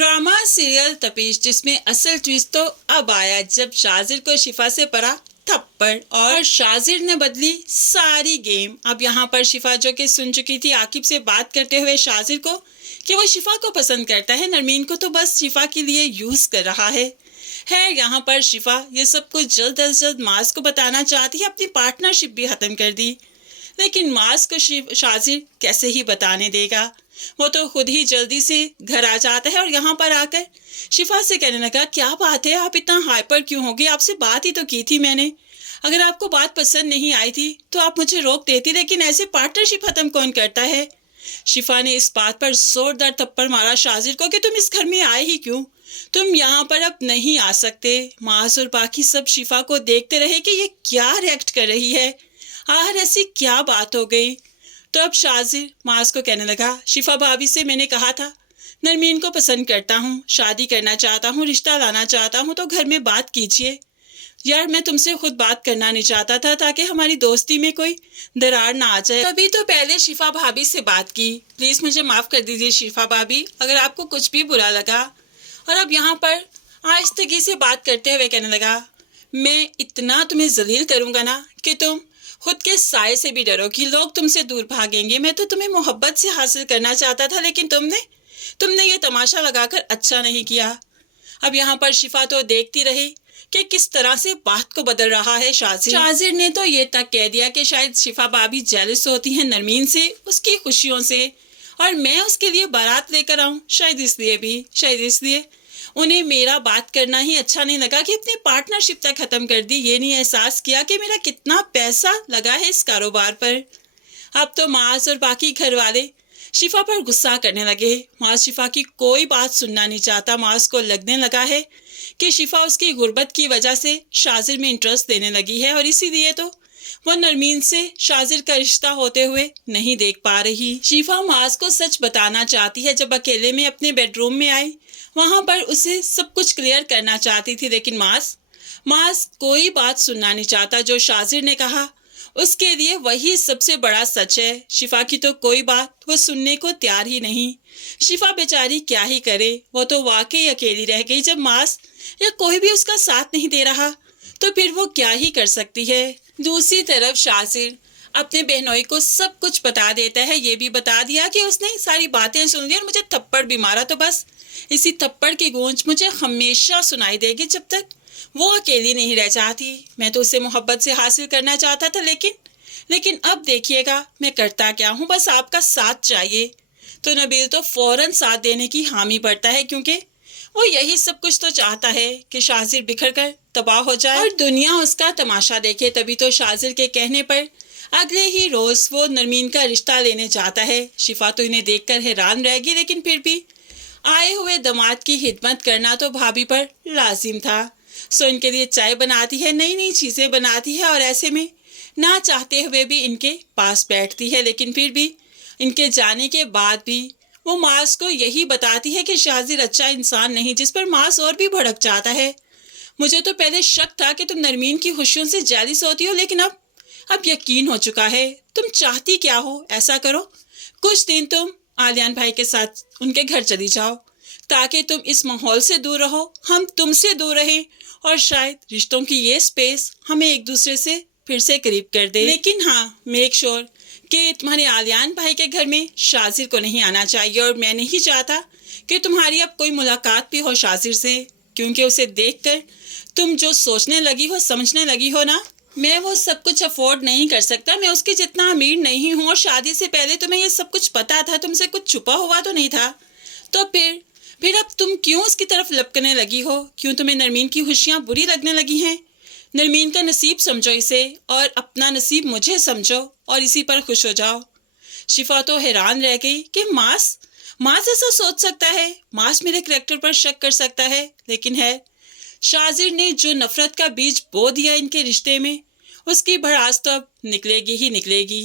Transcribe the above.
Drama serial तपीश, जिसमें असल twist तो अब आया जब शाजिर को शिफा से पड़ा थप्पड़ और शाजिर ने बदली सारी गेम। अब यहाँ पर शिफा, जो कि सुन चुकी थी आकिब से बात करते हुए शाजिर को कि वो शिफा को पसंद करता है, नरमीन को तो बस शिफा के लिए यूज कर रहा है। यहाँ पर शिफा ये सब कुछ जल्द अज जल्द मास को बताना चाहती है, अपनी पार्टनरशिप भी खत्म कर दी, लेकिन मास को शाजिर कैसे ही बताने देगा। वो तो खुद ही जल्दी से घर आ जाता है और यहाँ पर आकर शिफा से कहने लगा, क्या बात है, आप इतना हाइपर क्यों हो गई? आपसे बात ही तो की थी मैंने। अगर आपको बात पसंद नहीं आई थी तो आप मुझे रोक देती, लेकिन ऐसे पार्टनरशिप खत्म कौन करता है? शिफा ने इस बात पर जोरदार थप्पड़ मारा शाजिर को कि तुम इस घर में आए ही क्यों? तुम यहाँ पर अब नहीं आ सकते। मास और बाकी सब शिफा को देखते रहे कि ये क्या रिएक्ट कर रही है, आखिर ऐसी क्या बात हो गई। तो अब शाजिर मास को कहने लगा, शिफा भाभी से मैंने कहा था नरमीन को पसंद करता हूँ, शादी करना चाहता हूँ, रिश्ता लाना चाहता हूँ, तो घर में बात कीजिए। यार मैं तुमसे खुद बात करना नहीं चाहता था ताकि हमारी दोस्ती में कोई दरार ना आ जाए, तभी तो पहले शिफा भाभी से बात की। प्लीज मुझे माफ कर दीजिए शिफा भाभी, अगर आपको कुछ भी बुरा लगा। और अब यहाँ पर आहिस्तगी से बात करते हुए कहने लगा, मैं इतना तुम्हें जलील करूंगा ना कि तुम खुद के साए से भी डरो कि लोग तुमसे दूर भागेंगे। मैं तो तुम्हें मोहब्बत से हासिल करना चाहता था, लेकिन तुमने ये तमाशा लगाकर अच्छा नहीं किया। अब यहाँ पर शिफा तो देखती रही कि किस तरह से बात को बदल रहा है शाजिर। शाजिर ने तो ये तक कह दिया कि शायद शिफा भाभी जेलस होती हैं नरमीन से, उसकी खुशियों से, और मैं उसके लिए बारात लेकर आऊं, शायद इसलिए उन्हें मेरा बात करना ही अच्छा नहीं लगा कि अपनी पार्टनरशिप तक खत्म कर दी। ये नहीं एहसास किया कि मेरा कितना पैसा लगा है इस कारोबार पर। अब तो मास और बाकी घर वाले शिफा पर गुस्सा करने लगे। मास शिफा की कोई बात सुनना नहीं चाहता। मास को लगने लगा है कि शिफा उसकी गुर्बत की वजह से शाजिर में इंटरेस्ट देने लगी है और इसीलिए तो वो नरमीन से शाजिर का रिश्ता होते हुए नहीं देख पा रही। शिफा मास को सच बताना चाहती है। जब अकेले में अपने बेडरूम में आई, वहां पर उसे सब कुछ क्लियर करना चाहती थी, लेकिन मास कोई बात सुनना नहीं चाहता। जो शाजिर ने कहा उसके लिए वही सबसे बड़ा सच है। शिफा की तो कोई बात वो सुनने को तैयार ही नहीं। शिफा बेचारी क्या ही करे, वो तो वाकई अकेली रह गई। जब मास या कोई भी उसका साथ नहीं दे रहा तो फिर वो क्या ही कर सकती है। दूसरी तरफ शाजिर अपने बहनोई को सब कुछ बता देता है। ये भी बता दिया कि उसने सारी बातें सुन ली और मुझे थप्पड़ भी मारा, तो बस इसी थप्पड़ की गूंज मुझे हमेशा सुनाई देगी जब तक वो अकेली नहीं रह जाती। मैं तो उसे मोहब्बत से हासिल करना चाहता था, लेकिन अब देखिएगा मैं करता क्या हूँ, बस आपका साथ चाहिए। तो नबील तो फौरन साथ देने की हामी भरता है, क्योंकि वो यही सब कुछ तो चाहता है कि शाजिर बिखर कर तबाह हो जाए और दुनिया उसका तमाशा देखे। तभी तो शाजिर के कहने पर अगले ही रोज वो नरमीन का रिश्ता लेने जाता है। शिफा तो इन्हें देखकर हैरान रहेगी, लेकिन फिर भी आए हुए दामाद की खिदमत करना तो भाभी पर लाजिम था। सो इनके लिए चाय बनाती है, नई नई चीजें बनाती है और ऐसे में ना चाहते हुए भी इनके पास बैठती है। लेकिन फिर भी इनके जाने के बाद भी वो मास को यही बताती है कि शाजिर अच्छा इंसान नहीं, जिस पर मास और भी भड़क जाता है। मुझे तो पहले शक था कि तुम नरमीन की खुशियों से जेलस होती हो, लेकिन अब यकीन हो चुका है। तुम चाहती क्या हो? ऐसा करो, कुछ दिन तुम आलियान भाई के साथ उनके घर चली जाओ ताकि तुम इस माहौल से दूर रहो, हम तुमसे दूर रहें और शायद रिश्तों की ये स्पेस हमें एक दूसरे से फिर से करीब कर दे। लेकिन हाँ, मेक श्योर कि तुम्हारे आलियान भाई के घर में शाजिर को नहीं आना चाहिए और मैं नहीं चाहता कि तुम्हारी अब कोई मुलाकात भी हो शाजिर से, क्योंकि उसे देखकर तुम जो सोचने लगी हो, समझने लगी हो ना, मैं वो सब कुछ अफोर्ड नहीं कर सकता। मैं उसके जितना अमीर नहीं हूँ और शादी से पहले तुम्हें ये सब कुछ पता था, तुमसे कुछ छुपा हुआ तो नहीं था। तो फिर अब तुम क्यों उसकी तरफ लपकने लगी हो? क्यों तुम्हें नरमीन की खुशियाँ बुरी लगने लगी हैं? नरमीन का नसीब समझो इसे और अपना नसीब मुझे समझो और इसी पर खुश हो जाओ। शिफा तो हैरान रह गई कि मास ऐसा सोच सकता है, मास मेरे करैक्टर पर शक कर सकता है। लेकिन है, शाजिर ने जो नफरत का बीज बो दिया इनके रिश्ते में, उसकी भड़ास तो अब निकलेगी ही निकलेगी।